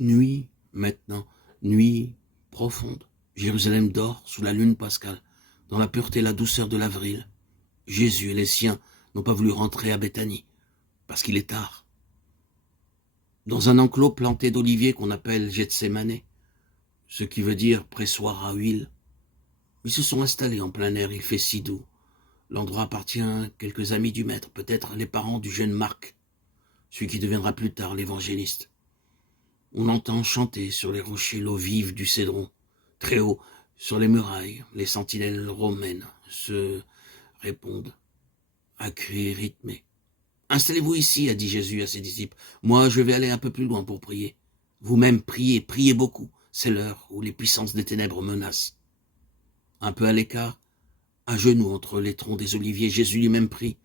Nuit, maintenant, nuit profonde. Jérusalem dort sous la lune pascale, dans la pureté et la douceur de l'avril. Jésus et les siens n'ont pas voulu rentrer à Béthanie, parce qu'il est tard. Dans un enclos planté d'oliviers qu'on appelle Gethsémané, ce qui veut dire pressoir à huile, ils se sont installés en plein air, il fait si doux. L'endroit appartient à quelques amis du maître, peut-être les parents du jeune Marc, celui qui deviendra plus tard l'évangéliste. On entend chanter sur les rochers l'eau vive du Cédron. Très haut, sur les murailles, les sentinelles romaines se répondent à cris rythmés. « Installez-vous ici, a dit Jésus à ses disciples. Moi, je vais aller un peu plus loin pour prier. Vous-même priez, priez beaucoup. C'est l'heure où les puissances des ténèbres menacent. » Un peu à l'écart, à genoux entre les troncs des oliviers, Jésus lui-même prie.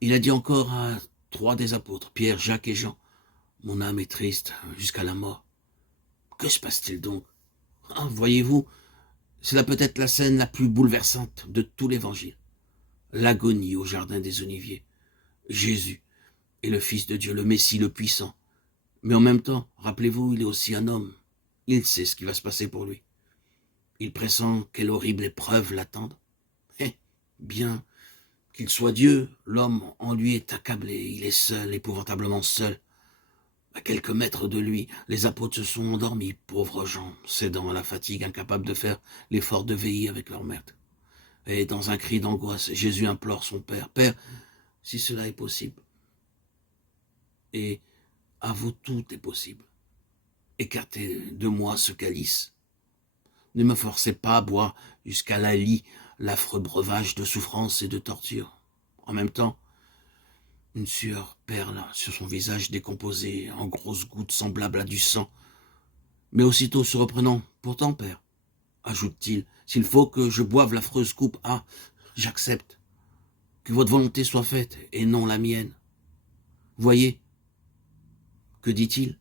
Il a dit encore à 3 des apôtres, Pierre, Jacques et Jean, « Mon âme est triste jusqu'à la mort. » Que se passe-t-il donc? Voyez-vous, c'est là peut-être la scène la plus bouleversante de tout l'évangile. L'agonie au jardin des Oliviers. Jésus est le Fils de Dieu, le Messie, le puissant. Mais en même temps, rappelez-vous, il est aussi un homme. Il sait ce qui va se passer pour lui. Il pressent quelle horrible épreuve l'attend. Eh bien qu'il soit Dieu, l'homme en lui est accablé. Il est seul, épouvantablement seul. À quelques mètres de lui, les apôtres se sont endormis, pauvres gens, cédant à la fatigue, incapables de faire l'effort de veiller avec leur maître. Et dans un cri d'angoisse, Jésus implore son Père, « Père, si cela est possible, et à vous tout est possible, écartez de moi ce calice. Ne me forcez pas à boire jusqu'à la lie l'affreux breuvage de souffrance et de torture. » En même temps, une sueur perle sur son visage décomposé, en grosses gouttes semblables à du sang. Mais aussitôt se reprenant, « Pourtant, Père, ajoute-t-il, s'il faut que je boive l'affreuse coupe, j'accepte. Que votre volonté soit faite, et non la mienne. » Voyez, que dit-il?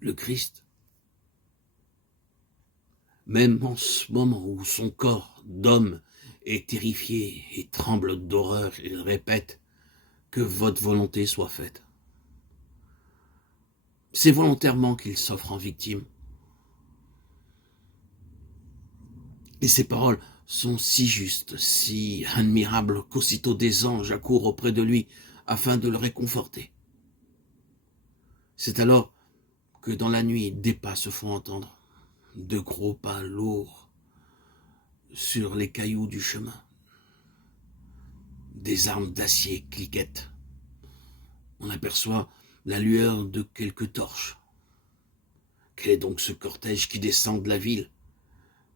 Le Christ. Même en ce moment où son corps d'homme est terrifié et tremble d'horreur, il répète, que votre volonté soit faite. C'est volontairement qu'il s'offre en victime. Et ces paroles sont si justes, si admirables, qu'aussitôt des anges accourent auprès de lui afin de le réconforter. C'est alors que dans la nuit, des pas se font entendre, de gros pas lourds sur les cailloux du chemin. Des armes d'acier cliquettent. On aperçoit la lueur de quelques torches. Quel est donc ce cortège qui descend de la ville?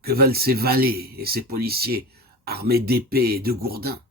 Que valent ces valets et ces policiers armés d'épées et de gourdins?